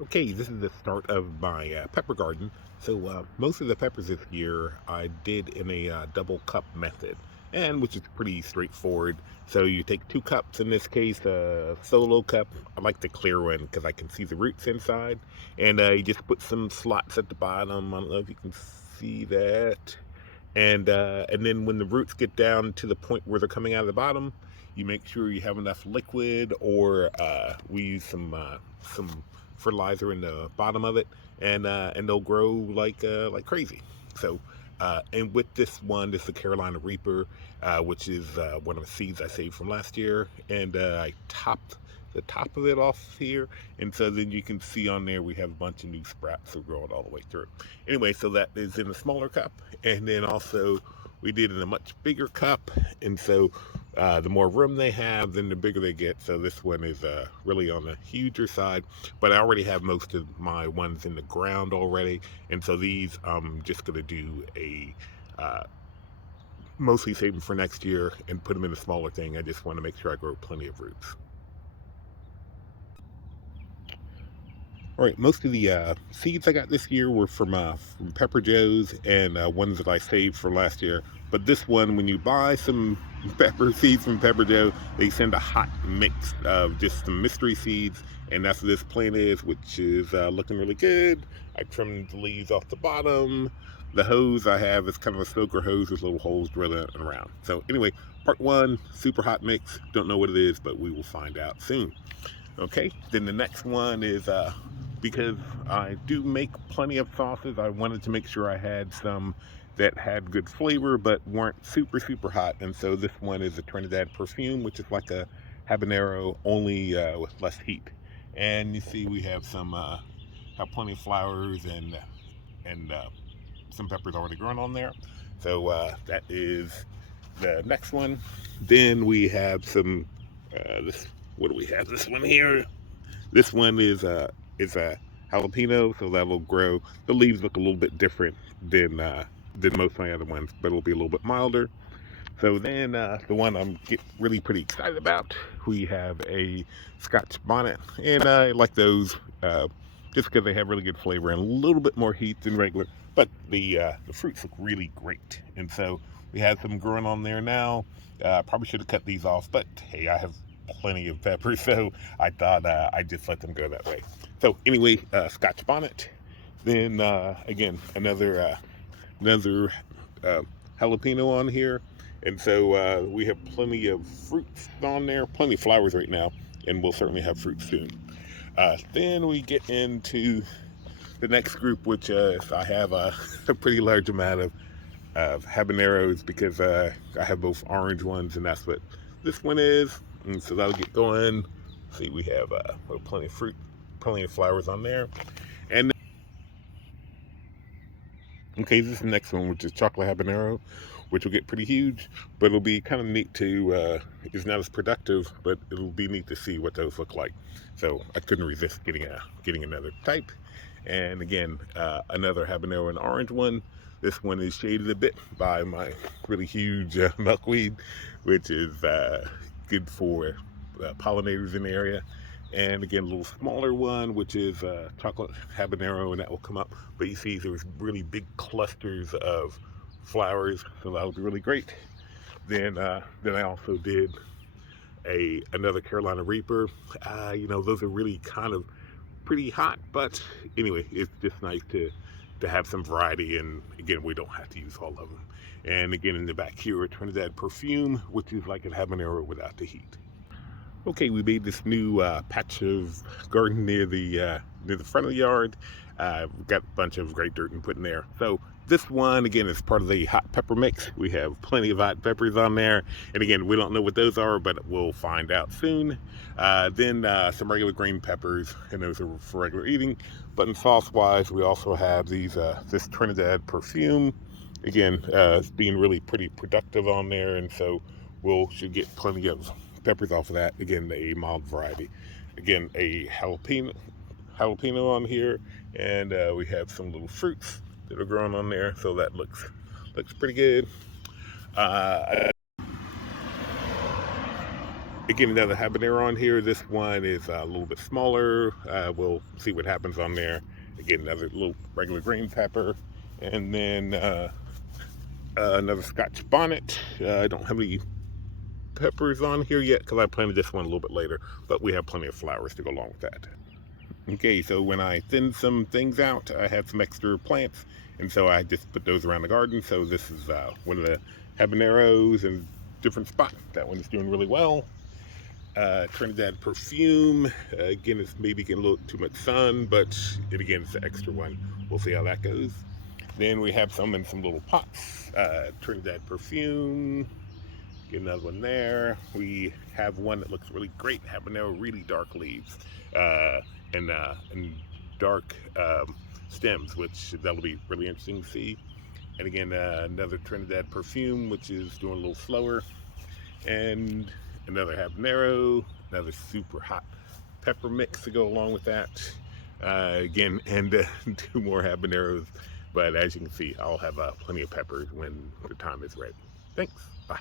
Okay, this is the start of my pepper garden. So most of the peppers this year I did in a double cup method, and which is pretty straightforward. So you take 2 cups in this case, a solo cup. I like the clear one because I can see the roots inside, and you just put some slots at the bottom. I don't know if you can see that, and then when the roots get down to the point where they're coming out of the bottom, you make sure you have enough liquid, or we use some fertilizer in the bottom of it, and they'll grow like crazy. So and with this one, this is the Carolina Reaper, which is one of the seeds I saved from last year, and I topped the top of it off here, and so then you can see on there we have a bunch of new sprouts that are growing all the way through. Anyway, so that is in a smaller cup, and then also we did in a much bigger cup, and so the more room they have, then the bigger they get. So this one is really on the huger side, but I already have most of my ones in the ground already, and so these I'm just gonna do a uh, mostly save them for next year and put them in a smaller thing. I just want to make sure I grow plenty of roots. All right, most of the seeds I got this year were from Pepper Joe's and ones that I saved for last year. But this one, when you buy some pepper seeds from Pepper Joe, they send a hot mix of just some mystery seeds, and that's what this plant is, which is looking really good. I trimmed the leaves off the bottom. The hose I have is kind of a soaker hose with little holes drilled around. So anyway, part one, super hot mix. Don't know what it is, but we will find out soon. Okay, then the next one is because I do make plenty of sauces, I wanted to make sure I had some that had good flavor but weren't super hot. And so this one is a Trinidad perfume, which is like a habanero, only with less heat. And you see we have have plenty of flowers and some peppers already grown on there. So that is the next one. Then we have some this. What do we have? This one here. This one is a jalapeno, so that'll grow. The leaves look a little bit different than most of my other ones, but it'll be a little bit milder. So then the one I'm really pretty excited about, we have a Scotch bonnet, and I like those just because they have really good flavor and a little bit more heat than regular. But the fruits look really great, and so we have some growing on there now. Probably should have cut these off, but hey, I have plenty of pepper, so I thought I'd just let them go that way. So anyway, Scotch bonnet. Then again, another uh, jalapeno on here, and so we have plenty of fruits on there, plenty of flowers right now, and we'll certainly have fruit soon. Then we get into the next group, which I have a pretty large amount of habaneros because I have both orange ones, and that's what this one is. And so that'll get going. See, we have plenty of fruit, plenty of flowers on there. And okay, this is the next one, which is chocolate habanero, which will get pretty huge, but it'll be kind of neat to. It's not as productive, but it'll be neat to see what those look like. So I couldn't resist getting another type. And again, another habanero and orange one. This one is shaded a bit by my really huge milkweed, which is good for pollinators in the area. And again, a little smaller one, which is chocolate habanero, and that will come up. But you see, there's really big clusters of flowers, so that'll be really great. Then I also did another Carolina Reaper. Those are really kind of pretty hot, but anyway, it's just nice to have some variety. And again, we don't have to use all of them. And again, in the back here, a Trinidad perfume, which is like a habanero without the heat. Okay, we made this new patch of garden near the front of the yard. We've got a bunch of great dirt and put in there. So this one again is part of the hot pepper mix. We have plenty of hot peppers on there, and again, we don't know what those are, but we'll find out soon. Then some regular green peppers, and those are for regular eating. But in sauce wise, we also have this Trinidad perfume. Again, it's being really pretty productive on there, and so should get plenty of peppers off of that. Again, a mild variety. Again, a jalapeno on here, and we have some little fruits that are growing on there, so that looks pretty good. Uh, Again, another habanero on here. This one is a little bit smaller. We'll see what happens on there. Again, another little regular green pepper. And then another Scotch bonnet. I don't have any peppers on here yet because I planted this one a little bit later, but we have plenty of flowers to go along with that. Okay, so when I thinned some things out, I had some extra plants, and so I just put those around the garden. So this is one of the habaneros in different spots. That one is doing really well. Trinidad perfume, again, it's maybe getting a little too much sun, but again, it's the extra one. We'll see how that goes. Then we have some in some little pots. Trinidad perfume, get another one there. We have one that looks really great, habanero, really dark leaves, and dark stems, which that'll be really interesting to see. And again, another Trinidad perfume, which is doing a little slower. And another habanero, another super hot pepper mix to go along with that. Again, and 2 more habaneros. But as you can see, I'll have plenty of peppers when the time is ready. Thanks. Bye.